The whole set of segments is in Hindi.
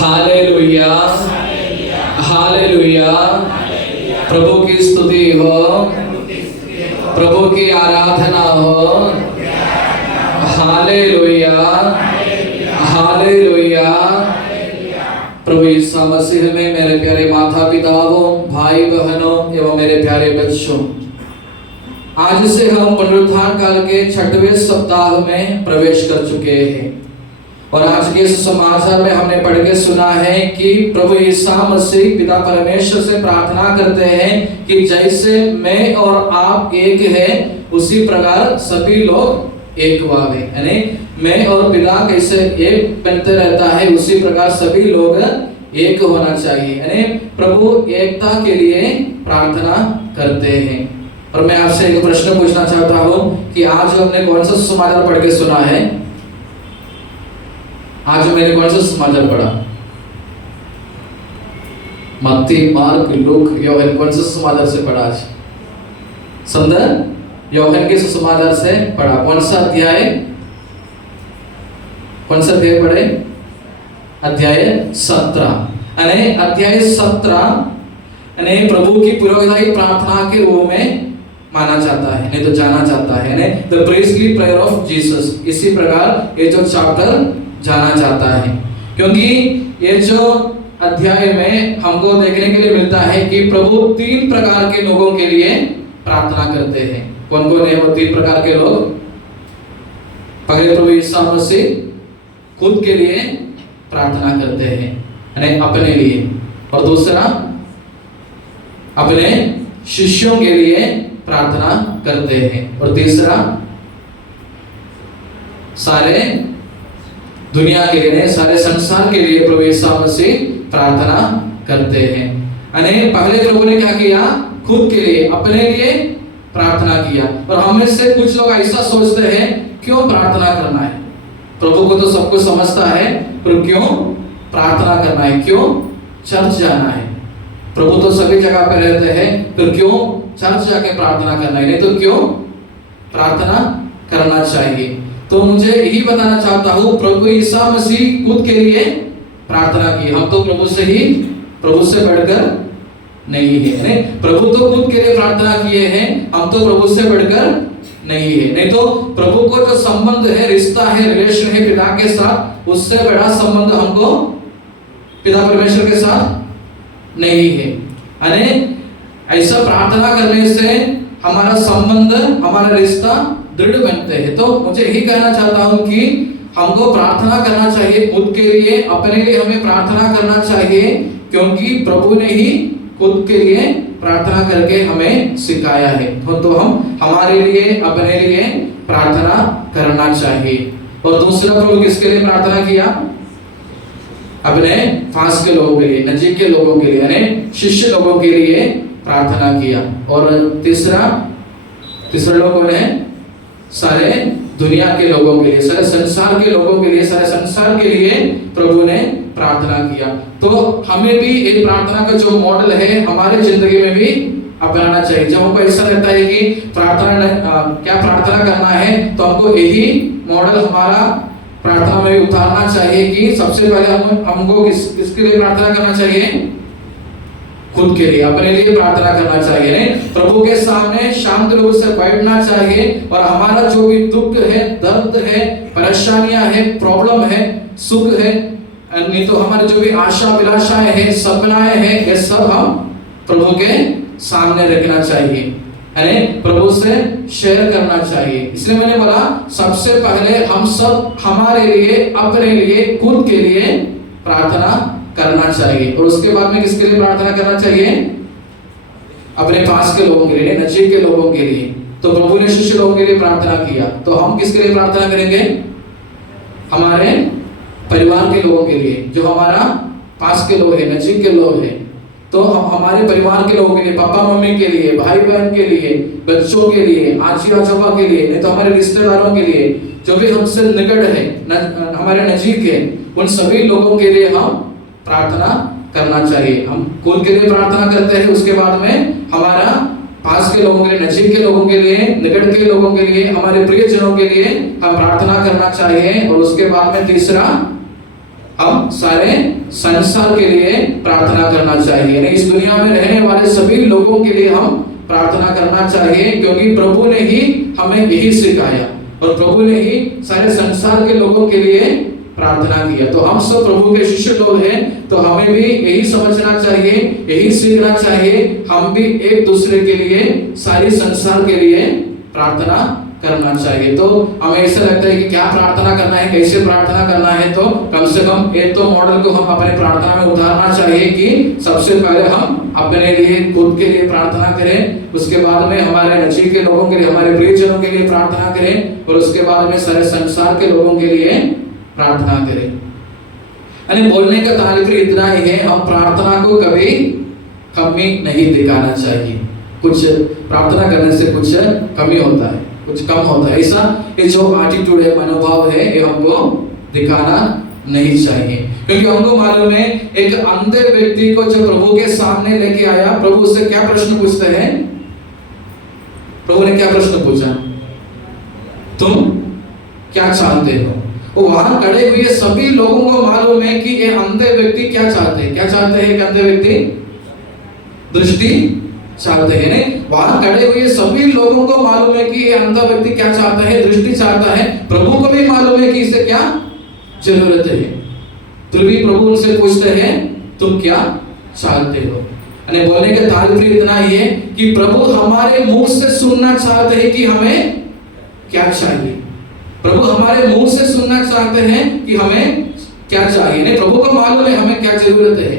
Hallelujah, hallelujah. प्रभु की स्तुति हो, प्रभु की आराधना हो। Hallelujah, hallelujah. प्रभु यीशु मसीह में मेरे प्यारे माता पिताओं, भाई बहनों एवं मेरे प्यारे बच्चों, आज से हम पुनरुत्थान काल के 6वें सप्ताह में प्रवेश कर चुके हैं। और आज के इस समाचार में हमने पढ़ के सुना है कि प्रभु यीशु मसीह पिता परमेश्वर से प्रार्थना करते हैं कि जैसे मैं और आप एक हैं, उसी प्रकार सभी लोग एक भावे, यानी मैं और पिता कैसे एक बनते रहता है, उसी प्रकार सभी लोग एक होना चाहिए। यानी प्रभु एकता के लिए प्रार्थना करते हैं। और मैं आपसे एक प्रश्न पूछना चाहता हूं कि आज हमने कौन सा समाचार पढ़ के सुना है? आज मैंने कौन सा समाचार पढ़ा? मत्ती, मार्क, लूक, यूहन्ना, कौन सा समाचार से पढ़ा आज? संदर्भ यूहन्ना के समाचार से पढ़ा। कौन सा अध्याय? कौन सा अध्याय पढ़े? अध्याय 17। यानी अध्याय 17 यानी प्रभु की पुरोहिताई प्रार्थना के रूप में माना जाता है, नहीं तो जाना जाता है, the priestly prayer of Jesus. इसी प्रकार ये जो चैप्टर जाना जाता है, क्योंकि ये जो अध्याय में हमको देखने के लिए मिलता है कि प्रभु 3 प्रकार के लोगों के लिए प्रार्थना करते हैं। कौन कौन है वो 3 प्रकार के लोग? पहले प्रभु यीशु मसीह खुद के लिए प्रार्थना करते हैं, यानी अपने लिए। और दूसरा, अपने शिष्यों के लिए प्रार्थना करते हैं। और तीसरा, सारे दुनिया के लिए, सारे संसार के लिए प्रभु यीशु मसीह प्रार्थना करते हैं। यानी पहले प्रभु ने क्या किया? खुद के लिए, अपने लिए प्रार्थना किया। और हमें से कुछ लोग ऐसा सोचते हैं, क्यों प्रार्थना करना है? प्रभु को तो सब कुछ समझता है, पर क्यों प्रार्थना करना है? क्यों चर्च जाना है? प्रभु तो सभी जगह पे रहते हैं, फिर क्यों चर्च जाके प्रार्थना करना है? नहीं तो क्यों प्रार्थना करना चाहिए? तो मुझे यही बताना चाहता हूँ, प्रभु यीशु मसीह खुद के लिए प्रार्थना की। हम तो प्रभु से बढ़कर नहीं है। प्रभु तो खुद के लिए प्रार्थना किए हैं, हम तो प्रभु से बढ़कर नहीं है। नहीं तो प्रभु को जो संबंध है, रिश्ता है, रिलेशन है पिता के साथ, उससे बड़ा संबंध हमको पिता परमेश्वर के साथ नहीं है। यानी ऐसा प्रार्थना करने से हमारा संबंध, हमारा रिश्ता दृढ़ बनते हैं। तो मुझे यही कहना चाहता हूं कि हमको प्रार्थना करना चाहिए खुद के लिए, अपने लिए हमें प्रार्थना करना चाहिए, क्योंकि प्रभु ने ही खुद के लिए प्रार्थना करके हमें सिखाया है। तो हम हमारे लिए, अपने लिए प्रार्थना करना चाहिए। और दूसरा, प्रभु किसके लिए प्रार्थना किया? अपने पास के लोगों के लिए, नजीक के लोगों के लिए, यानी शिष्य लोगों के लिए प्रार्थना किया। और तीसरा लोग कौन है? सारे दुनिया के लोगों के लिए, सारे संसार के लोगों के लिए, सारे संसार के लिए प्रभु ने प्रार्थना किया। तो हमें भी एक प्रार्थना का जो मॉडल है, हमारे जिंदगी में भी अपनाना चाहिए। जब हमको ऐसा लगता है कि क्या प्रार्थना करना है, तो हमको यही मॉडल हमारा प्रार्थना में उतारना चाहिए कि सबसे पहले हमको किसके लिए प्रार्थना करना चाहिए? खुद के लिए, अपने लिए प्रार्थना करना चाहिए। प्रभु के सामने शांत रूप से बैठना चाहिए, और हमारा जो भी दुख है, दर्द है, परेशानियां है, प्रॉब्लम है, सुख है, नहीं तो हमारे जो भी आशा अभिलाषाएं हैं, सपनाएं हैं, ये सब हम प्रभु के सामने रखना चाहिए, यानी प्रभु से शेयर करना चाहिए। इसलिए मैंने बोला, सबसे पहले हम सब हमारे लिए, अपने लिए, खुद के लिए प्रार्थना करना चाहिए। और उसके बाद में किसके लिए प्रार्थना करना चाहिए? अपने पास के लोगों के लिए, नजीक के लोगों के लिए। तो प्रभु ने शिष्य लोगों के लिए प्रार्थना किया, तो हम किसके लिए प्रार्थना करेंगे? हमारे परिवार के लोगों के लिए, जो हमारा पास के लोग हैं, नजीक के लोग हैं। तो हम हमारे परिवार के लोगों के लिए, पापा मम्मी के लिए, भाई बहन के लिए, बच्चों के लिए, आजी आजोबा के लिए, नहीं तो हमारे रिश्तेदारों के लिए, जो भी हमसे निकट है, हमारे नजीक है, उन सभी लोगों के लिए हम प्रार्थना करना चाहिए। हम खुद के लिए प्रार्थना करते हैं, उसके बाद में हमारा पास के लोगों के लिए, नजीक के लोगों के लिए, निकट के लोगों के लिए, हमारे प्रियजनों के लिए हम प्रार्थना करना चाहिए। और उसके बाद में तीसरा, हम सारे संसार के लिए प्रार्थना करना चाहिए। इस दुनिया में रहने वाले सभी लोगों के लिए हम प्रार्थना करना चाहिए, क्योंकि प्रभु ने ही हमें यही सिखाया और प्रभु ने ही सारे संसार के लोगों के लिए प्रार्थना किया। तो हम सब प्रभु के शिष्य लोग हैं, तो हमें भी यही समझना चाहिए, यही सीखना चाहिए। हम भी एक दूसरे के लिए, सारी संसार के लिए प्रार्थना करना चाहिए। तो हमें ऐसा लगता है कि क्या प्रार्थना करना है, कैसे प्रार्थना करना है, तो कम से कम एक तो मॉडल को हम अपने प्रार्थना में उतारना चाहिए कि सबसे पहले हम अपने लिए, खुद के लिए प्रार्थना करें, उसके बाद में हमारे नजीक के लोगों के लिए, हमारे प्रियजनों के लिए प्रार्थना करें, और उसके बाद में सारे संसार के लोगों के लिए प्रार्थना करें। यानी बोलने का तात्पर्य इतना ही है, हम प्रार्थना को कभी कमी नहीं दिखाना चाहिए। कुछ प्रार्थना करने से कुछ कमी होता है, कुछ कम होता है, ऐसा ये जो एटीट्यूड है, मनोभाव है, ये हमको दिखाना नहीं चाहिए। क्योंकि हमको मालूम है एक अंधे व्यक्ति को जब प्रभु के सामने लेके आया, प्रभु उससे क्या प्रश्न पूछते हैं? प्रभु ने क्या प्रश्न पूछा? तुम क्या चाहते हो? वो वहां खड़े हुए सभी लोगों को मालूम है कि ये अंधे व्यक्ति क्या चाहते हैं। क्या चाहते हैं कि अंधे व्यक्ति? दृष्टि चाहते हैं। नहीं, वहां खड़े हुए सभी लोगों को मालूम है कि ये अंधा व्यक्ति क्या चाहता है? दृष्टि चाहता है। प्रभु को भी मालूम है कि इसे क्या जरूरत है, फिर भी प्रभु उनसे पूछते हैं तुम क्या चाहते हो? यानी बोलने का तात्पर्य इतना ही है कि प्रभु हमारे मुंह से सुनना चाहते हैं कि हमें क्या चाहिए। प्रभु हमारे मुंह से सुनना चाहते हैं कि हमें क्या चाहिए। नहीं, प्रभु को मालूम है हमें क्या जरूरत है,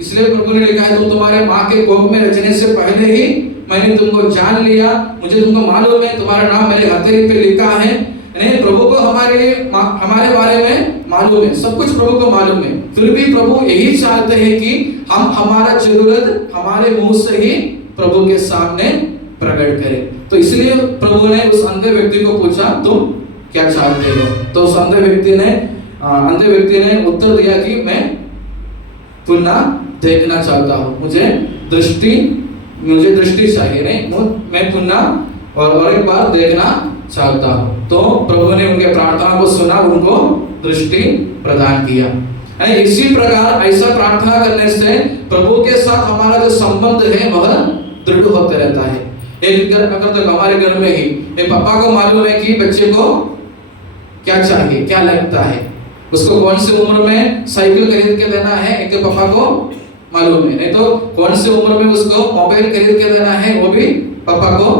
इसलिए प्रभु ने लिखा है तुम तुम्हारे माँ के कोख में रचने से पहले ही मैंने तुमको जान लिया, मुझे तुमको मालूम है, तुम्हारा नाम मेरे हथेली पे लिखा है। नहीं, प्रभु को हमारे बारे में मालूम है, सब कुछ प्रभु को मालूम है, फिर भी प्रभु यही चाहते हैं कि हम हमारा जरूरत हमारे मुंह से ही प्रभु के सामने प्रकट करें। तो इसलिए प्रभु ने उस अंधे व्यक्ति को पूछा तुम क्या चाहते हो? तो उस अंधे व्यक्ति ने उत्तर दिया कि मैं पुनः देखना चाहता हूँ, मुझे दृष्टि चाहिए। नहीं, मैं पुनः और एक बार देखना चाहता हूँ। तो प्रभु ने उनके प्रार्थना को सुना, उनको दृष्टि प्रदान किया। इसी प्रकार ऐसा प्रार्थना करने से प्रभु के साथ हमारा जो संबंध है वह दृढ़ होते रहता है। एक अगर तो हमारे घर में ही एक पापा को मालूम है कि बच्चे को क्या चाहिए, क्या लगता है, उसको कौन सी उम्र में साइकिल खरीद के देना है, एक तो पापा को मालूम है। नहीं तो कौन सी उम्र में उसको मोबाइल खरीद के देना है, वो भी पापा को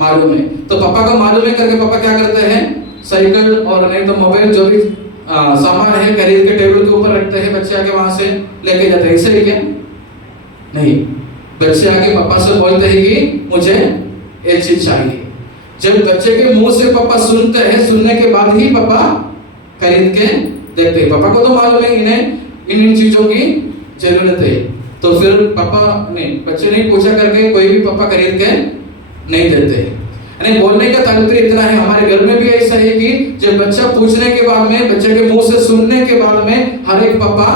मालूम है। तो पापा को मालूम है करके पापा क्या करते हैं? साइकिल और नहीं तो मोबाइल जो भी सामान है खरीद के टेबल के ऊपर रखते हैं, बच्चे आके वहां से लेके जाते हैं। ऐसे ही क्या? नहीं, बच्चे आके पापा से बोलते हैं कि मुझे ये चीज चाहिए। जब बच्चे के मुंह से पापा सुनते हैं, सुनने के बाद ही पापा खरीद के देते हैं। पापा को तो मालूम है इन्हें इन चीजों की जरूरत है, तो फिर पापा नहीं, बच्चे नहीं पूछा करके कोई भी पापा खरीद के नहीं देते। यानी बोलने का तात्पर्य इतना है, हमारे घर में भी ऐसा है कि जब बच्चा पूछने के बाद में, बच्चे के मुंह से सुनने के बाद में हर एक पापा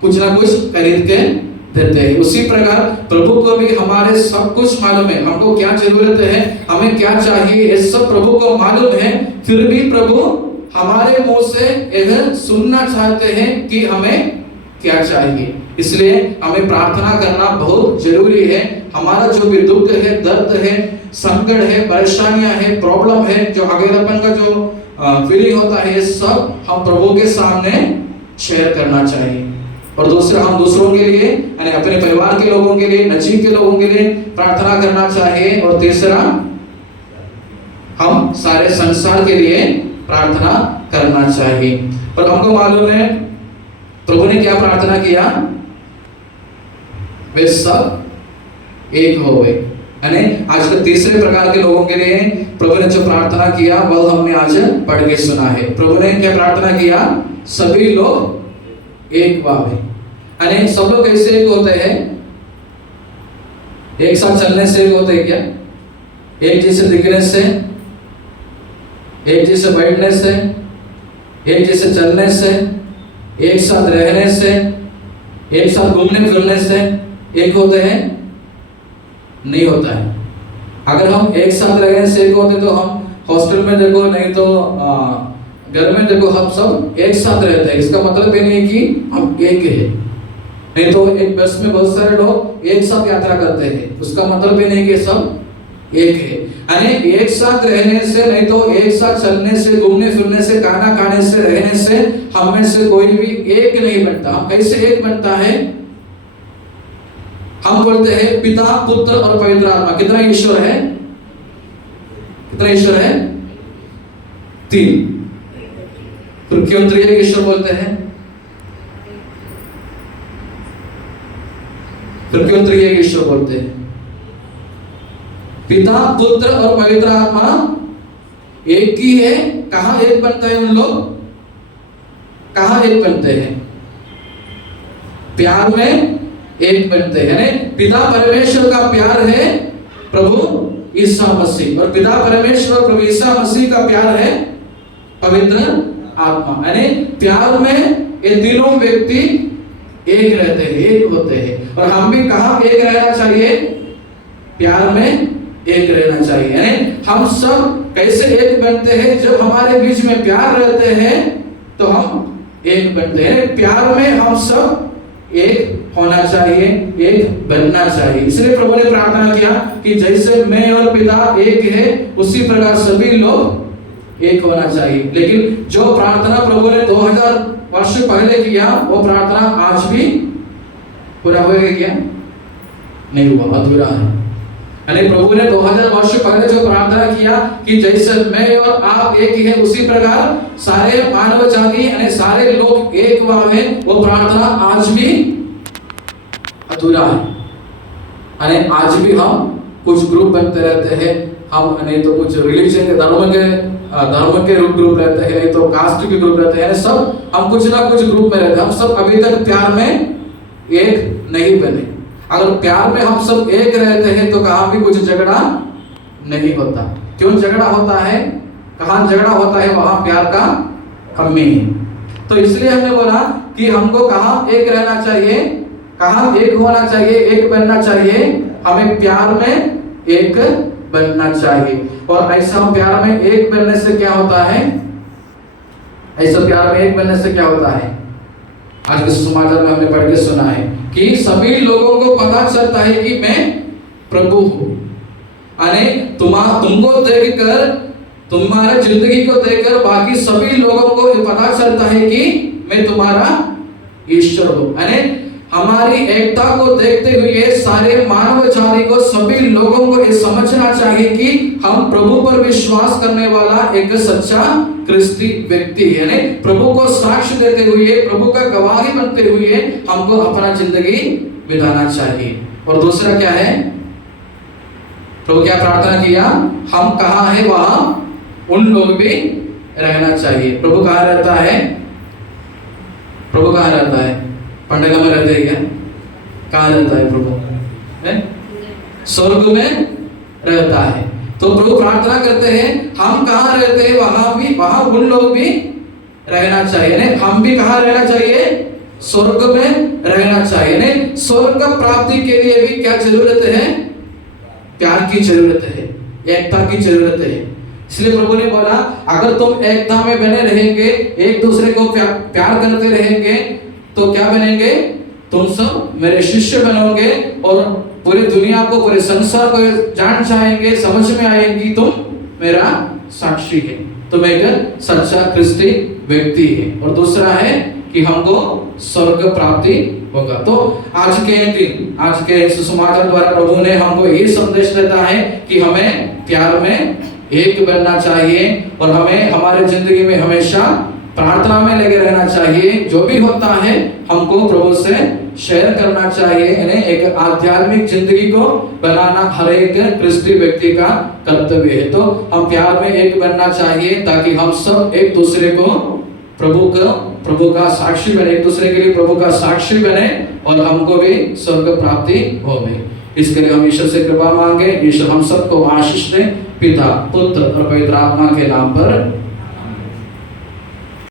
कुछ ना कुछ खरीद के देते हैं। उसी प्रकार प्रभु को भी हमारे सब कुछ मालूम है, हमको क्या जरूरत है, हमें क्या चाहिए, ये सब प्रभु को मालूम है। फिर भी प्रभु हमारे मुंह से यह सुनना चाहते हैं कि हमें क्या चाहिए। इसलिए हमें प्रार्थना करना बहुत जरूरी है। हमारा जो भी दुख है, दर्द है, संकट है, परेशानियां है, प्रॉब्लम है, जो अकेलापन का जो फीलिंग होता है, ये सब हम प्रभु के सामने शेयर करना चाहिए। और दूसरा, हम दूसरों के लिए यानी अपने परिवार के लोगों के लिए, नजीक के लोगों के लिए प्रार्थना करना चाहिए। और तीसरा, हम सारे संसार के लिए प्रार्थना करना चाहिए। पर हमको मालूम है प्रभु ने क्या प्रार्थना किया? वे सब एक हो गए। यानी आज के तीसरे प्रकार के लोगों के लिए प्रभु ने जो प्रार्थना किया वह हमने आज पढ़ के सुना है। प्रभु ने क्या प्रार्थना किया? सभी लोग एक भाव है। यानी सब लोग कैसे एक होते हैं? एक साथ चलने से एक होते हैं क्या? एक जैसे दिखने से, एक जैसे बैठने से, एक जैसे चलने से, एक साथ रहने से, एक साथ घूमने फिरने से एक होते हैं? नहीं होता है। अगर हम एक साथ रहने से एक होते तो हम हॉस्टल में देखो, नहीं तो घर में देखो हम सब एक साथ रहते हैं, इसका मतलब ये नहीं कि हम एक है। नहीं तो एक बस में बहुत सारे लोग एक साथ यात्रा करते हैं, उसका मतलब ये नहीं कि सब एक है। यानी एक साथ रहने से, नहीं तो एक साथ चलने से, घूमने फिरने से, खाना खाने से, रहने से हम में से कोई भी एक नहीं बनता। हम कैसे एक बनता है? हम बोलते हैं पिता, पुत्र और पवित्र आत्मा। कितना ईश्वर है? कितना ईश्वर है? 3। फिर क्यों त्रिएक ईश्वर बोलते हैं? फिर क्यों त्रिएक ईश्वर बोलते हैं? पिता, पुत्र और पवित्र आत्मा एक ही है। कहां एक बनते हैं उन लोग? कहां एक बनते हैं? प्यार में एक बनते हैं। पिता परमेश्वर का प्यार है प्रभु ईसा मसीह, और पिता परमेश्वर प्रभु ईसा मसीह का प्यार है पवित्र आत्मा। यानी प्यार में ये तीनों व्यक्ति एक रहते हैं, एक होते हैं। और हम भी कहां एक रहना चाहिए? प्यार में एक रहना चाहिए। यानी हम सब कैसे एक बनते हैं? जब हमारे बीच में प्यार रहते हैं तो हम एक बनते हैं। प्यार में हम सब एक होना चाहिए, एक बनना चाहिए। इसलिए प्रभु ने प्रार्थना किया कि जैसे मैं और पिता एक है, उसी प्रकार सभी लोग एक होना चाहिए। लेकिन जो प्रार्थना प्रभु ने 2000 वर्ष पहले किया, वो प्रार्थना आज भी पूरा होएगा क्या? नहीं हुआ, अधूरा है। यानी प्रभु ने 2000 वर्ष पहले जो प्रार्थना किया कि जैसे मैं और आप एक ही है, उसी प्रकार सारे मानव जाति यानी सारे लोग एक हुए, वो प्रार्थना आज भी अधूरा है। यानी आज भी हम कुछ ग्रुप बनते रहते हैं, हम नहीं तो कुछ रिलीजन के धर्म के ग्रुप रहते हैं, नहीं तो कास्ट के ग्रुप रहते हैं। सब हम कुछ ना कुछ ग्रुप में रहते हैं। हम सब अभी तक प्यार में एक नहीं बने। अगर प्यार में हम सब एक रहते हैं तो कहां भी कुछ झगड़ा नहीं होता। क्यों झगड़ा होता है? कहां झगड़ा होता है? वहां प्यार का कमी है। तो इसलिए हमने बोला कि हमको कहां एक रहना चाहिए, कहां एक होना चाहिए, एक बनना चाहिए। हमें प्यार में एक बनना चाहिए। और ऐसा प्यार में एक बनने से क्या होता है? ऐसा प्यार में एक बनने से क्या होता है? आज के समाचार में हमने पढ़ के सुना है कि सभी लोगों को पता चलता है कि मैं प्रभु हूं। यानी तुमको देखकर, तुम्हारे जिंदगी को देखकर बाकी सभी लोगों को ये पता चलता है कि मैं तुम्हारा ईश्वर हूं। यानी हमारी एकता को देखते हुए सारे मानव जाति को, सभी लोगों को ये समझना चाहिए कि हम प्रभु पर विश्वास करने वाला एक सच्चा क्रिस्ती व्यक्ति है। यानी प्रभु को साक्ष्य देते हुए, प्रभु का गवाही बनते हुए हमको अपना जिंदगी बिताना चाहिए। और दूसरा क्या है? प्रभु क्या प्रार्थना किया? हम कहां है वहां उन लोग भी रहना चाहिए। प्रभु कहां रहता है? प्रभु कहां रहता है? पंडगा में रहते हैं क्या? कहां रहता है प्रभु? स्वर्ग में रहता है। तो प्रभु प्रार्थना करते हैं हम कहां रहते हैं वहां उन लोग भी रहना चाहिए। हम भी कहां रहना चाहिए? स्वर्ग में रहना चाहिए। स्वर्ग प्राप्ति के लिए भी क्या जरूरत है? प्यार की जरूरत है, एकता की जरूरत है। इसलिए प्रभु ने बोला अगर तुम एकता में बने रहेंगे, एक दूसरे को प्यार करते रहेंगे, तो क्या बनेंगे? तुम सब मेरे शिष्य बनोगे और पूरी दुनिया को, पूरे संसार को जान जाएंगे, समझ में आएंगी तुम मेरा साक्षी है, तुम एक सच्चा क्रिस्ती व्यक्ति है। और दूसरा है कि हमको स्वर्ग प्राप्ति होगा। तो आज के सुसमाचार द्वारा प्रभु ने हमको ये संदेश देता है कि हमें प्यार में एक बनना चाहिए और हमें हमारे जिंदगी में हमेशा प्रार्थना में लगे रहना चाहिए। जो भी होता है हमको प्रभु से शेयर करना चाहिए। यानी एक आध्यात्मिक जिंदगी को बनाना हर एक क्रिस्ती व्यक्ति का कर्तव्य है। तो हम प्यार में एक बनना चाहिए ताकि हम सब एक दूसरे को प्रभु का साक्षी बने, एक दूसरे के लिए प्रभु का साक्षी बने और हमको भी स्वर्ग प्राप्ति हो गई। इसके लिए हम ईश्वर से कृपा मांगे। ईश्वर हम सबको आशीष दे, पिता, पुत्र और पवित्र आत्मा के नाम पर।